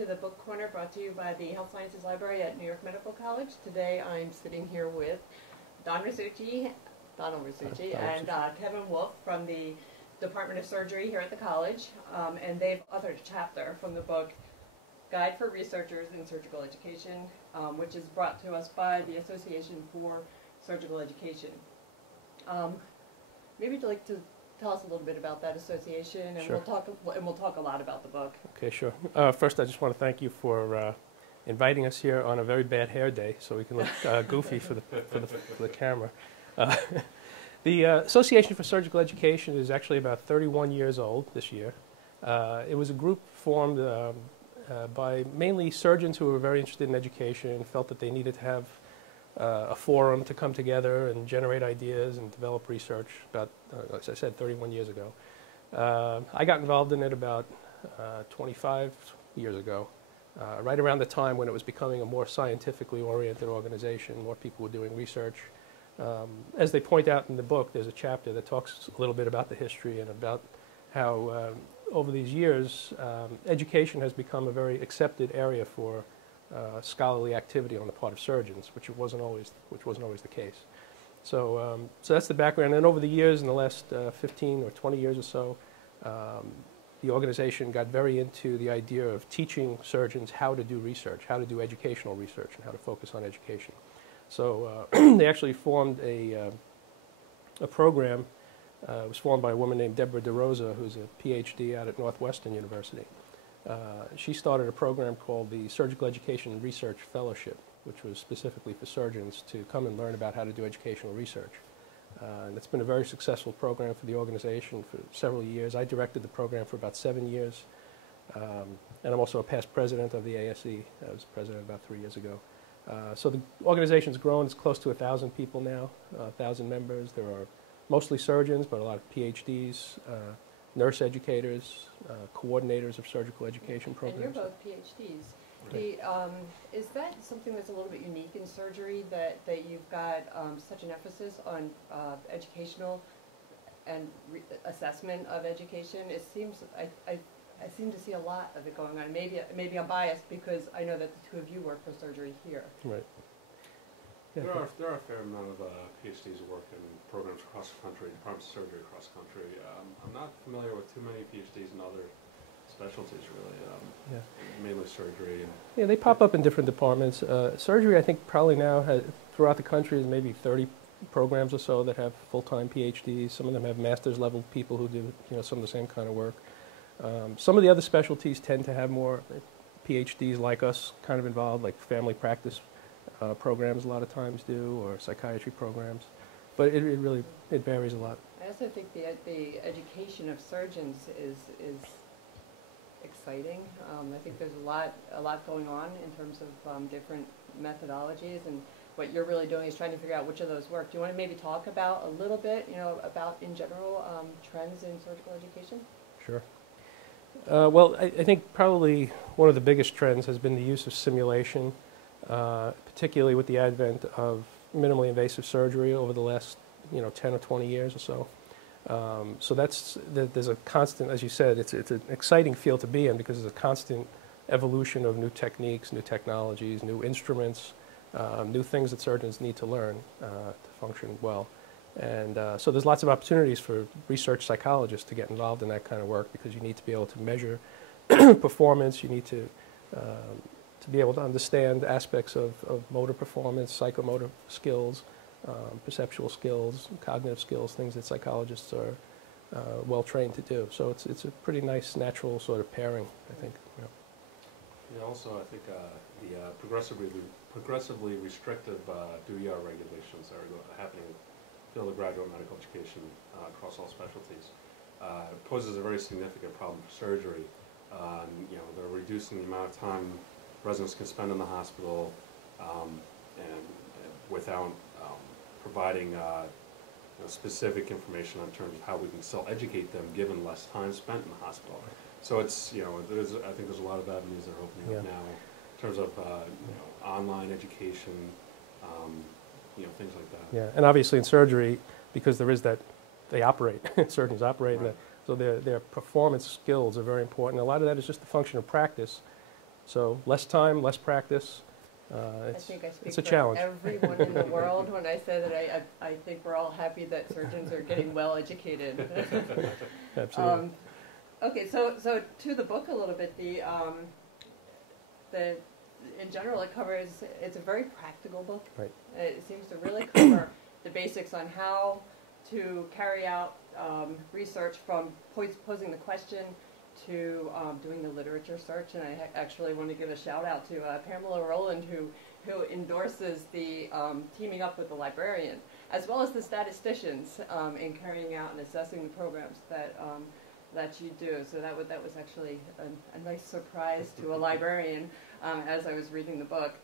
to the Book Corner brought to you by the Health Sciences Library at New York Medical College. Today I'm sitting here with Donald Risucci, and Kevin Wolfe from the Department of Surgery here at the college, and they've authored a chapter from the book Guide for Researchers in Surgical Education, which is brought to us by the Association for Surgical Education. Maybe you'd like to tell us a little bit about that association, and Sure. we'll talk a lot about the book. Okay, sure. First, I just want to thank you for inviting us here on a very bad hair day, so we can look goofy for the camera. The Association for Surgical Education is actually about 31 years old this year. It was a group formed by mainly surgeons who were very interested in education and felt that they needed to have a forum to come together and generate ideas and develop research about, as I said, 31 years ago. I got involved in it about 25 years ago, right around the time when it was becoming a more scientifically oriented organization. More people were doing research. As they point out in the book, there's a chapter that talks a little bit about the history and about how over these years, education has become a very accepted area for scholarly activity on the part of surgeons, which wasn't always the case. So that's the background. And over the years, in the last 15 or 20 years or so, the organization got very into the idea of teaching surgeons how to do research, how to do educational research, and how to focus on education. So they actually formed a program. It was formed by a woman named Deborah DeRosa, who's a PhD out at Northwestern University. She started a program called the Surgical Education Research Fellowship, which was specifically for surgeons to come and learn about how to do educational research. And it's been a very successful program for the organization for several years. I directed the program for about 7 years. And I'm also a past president of the ASE. I was president about 3 years ago. So the organization's grown. It's close to 1,000 people now, 1,000 members. There are mostly surgeons, but a lot of PhDs, nurse educators, coordinators of surgical education programs. And you're both PhDs. Right. Is that something that's a little bit unique in surgery, that you've got such an emphasis on educational and assessment of education? It seems, I seem to see a lot of it going on. Maybe I'm biased because I know that the two of you work for surgery here. Right. Yeah. There are a fair amount of PhDs who work in programs across the country, departments of surgery across the country. I'm not familiar with too many PhDs in other specialties, really. Mainly surgery. Yeah, they pop up in different departments. Surgery, I think, probably now has, throughout the country, is maybe 30 programs or so that have full-time PhDs. Some of them have master's level people who do some of the same kind of work. Some of the other specialties tend to have more PhDs like us kind of involved, like family practice programs a lot of times do, or psychiatry programs. But it really varies a lot. I also think the education of surgeons is exciting. I think there's a lot going on in terms of different methodologies, and what you're really doing is trying to figure out which of those work. Do you want to maybe talk about a little bit, about in general trends in surgical education? Sure. Well, I think probably one of the biggest trends has been the use of simulation, particularly with the advent of minimally invasive surgery over the last 10 or 20 years or so. So there's a constant, as you said, it's an exciting field to be in because there's a constant evolution of new techniques, new technologies, new instruments, new things that surgeons need to learn to function well. And so there's lots of opportunities for research psychologists to get involved in that kind of work because you need to be able to measure performance, you need to be able to understand aspects of motor performance, psychomotor skills, perceptual skills, cognitive skills, things that psychologists are well trained to do. So it's a pretty nice natural sort of pairing, I think. Yeah, also I think the progressively restrictive DUI regulations that are happening in the field of graduate medical education across all specialties poses a very significant problem for surgery. They're reducing the amount of time residents can spend in the hospital and without providing specific information in terms of how we can still educate them given less time spent in the hospital. So it's, I think there's a lot of avenues that are opening up now in terms of online education, things like that. Yeah, and obviously in surgery, because there is that, they operate, surgeons operate, right. So their performance skills are very important. A lot of that is just a function of practice. So less time, less practice. I think I speak it's a for challenge. everyone in the world when I say that I think we're all happy that surgeons are getting well educated. Absolutely. Okay, so to the book a little bit. In general, it's a very practical book. Right. It seems to really cover the basics on how to carry out research from posing the question to doing the literature search. And I actually want to give a shout out to Pamela Rowland, who endorses the teaming up with the librarian, as well as the statisticians in carrying out and assessing the programs that you do. So that was actually a nice surprise to a librarian as I was reading the book.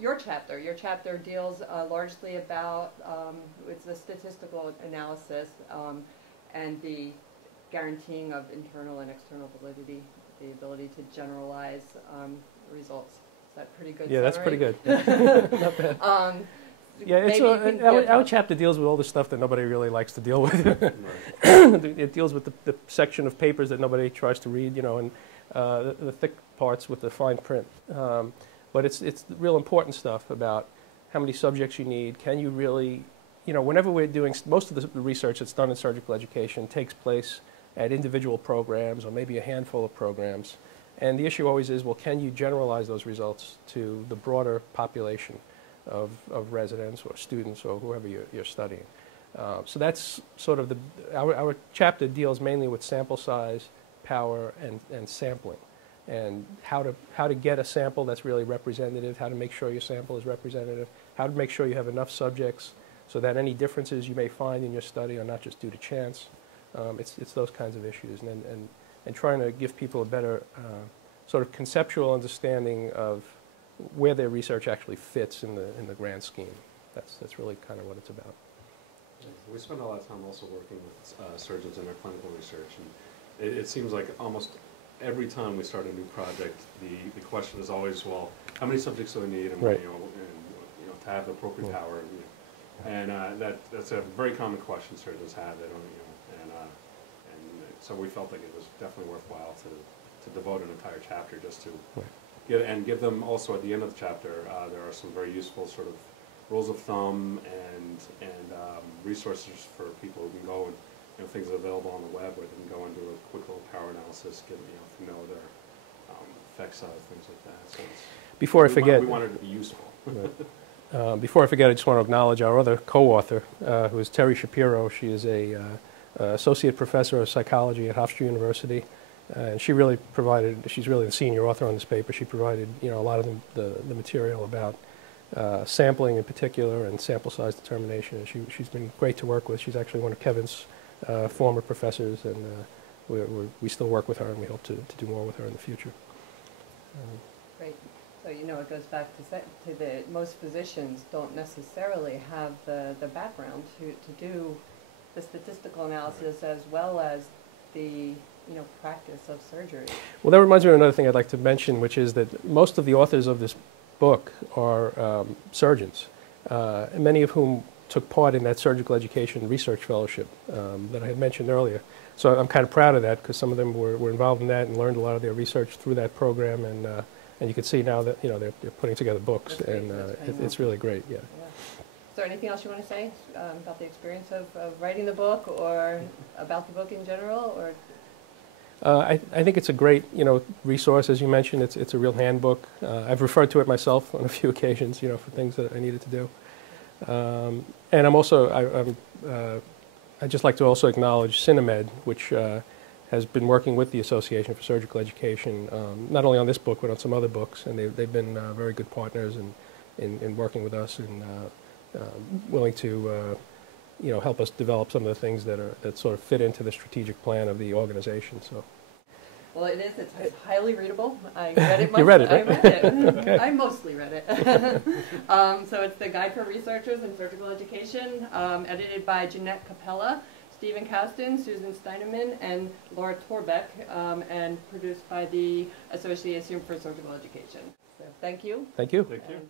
Your chapter deals largely about it's a statistical analysis and the guaranteeing of internal and external validity, the ability to generalize results. Is that pretty good? Yeah, summary? that's pretty good. Not bad. Yeah, our chapter deals with all the stuff that nobody really likes to deal with. It deals with the section of papers that nobody tries to read, and the thick parts with the fine print. But it's the real important stuff about how many subjects you need. Can you really, whenever we're doing, most of the research that's done in surgical education takes place at individual programs or maybe a handful of programs. And the issue always is, well, can you generalize those results to the broader population of residents or students or whoever you're studying? So that's sort of our chapter deals mainly with sample size, power, and sampling, and how to get a sample that's really representative, how to make sure your sample is representative, how to make sure you have enough subjects so that any differences you may find in your study are not just due to chance. It's those kinds of issues, and trying to give people a better sort of conceptual understanding of where their research actually fits in the grand scheme. That's really kind of what it's about. We spend a lot of time also working with surgeons in our clinical research, and it seems like almost every time we start a new project, the question is always, well, how many subjects do I need, and, right. To have the appropriate power, and that's a very common question surgeons have. They don't, and so we felt like it was definitely worthwhile to devote an entire chapter just to give them also at the end of the chapter. There are some very useful sort of rules of thumb and resources for people who can go and things that are available on the web where they can go and do a quick little power analysis, get to know their effect size, things like that. So before I forget, we wanted it to be useful. Right. Before I forget, I just want to acknowledge our other co-author, who is Terry Shapiro. She is a associate professor of psychology at Hofstra University, and she really provided. She's really the senior author on this paper. She provided a lot of the material about sampling in particular and sample size determination. And she's been great to work with. She's actually one of Kevin's former professors, and we still work with her, and we hope to do more with her in the future. Great. So it goes back to the most physicians don't necessarily have the background to do the statistical analysis as well as the practice of surgery. Well, that reminds me of another thing I'd like to mention, which is that most of the authors of this book are surgeons, and many of whom took part in that surgical education research fellowship that I had mentioned earlier. So I'm kind of proud of that because some of them were involved in that and learned a lot of their research through that program, and you can see now that they're putting together books, and it's really great. Yeah. Is there anything else you want to say about the experience of writing the book, or about the book in general, or? I think it's a great, resource. As you mentioned, it's a real handbook. I've referred to it myself on a few occasions, for things that I needed to do. And I'm also, I'd just like to also acknowledge Cinemed, which has been working with the Association for Surgical Education, not only on this book, but on some other books, and they've been very good partners in working with us and willing to help us develop some of the things that sort of fit into the strategic plan of the organization. So. Well, it's highly readable. I read it. You read it, right? I read it. Okay. I mostly read it. So it's the Guide for Researchers in Surgical Education, edited by Jeannette Capella, Stephen Kasten, Susan Steinemann, and Laura Torbeck, and produced by the Association for Surgical Education. So thank you. Thank you. Thank you.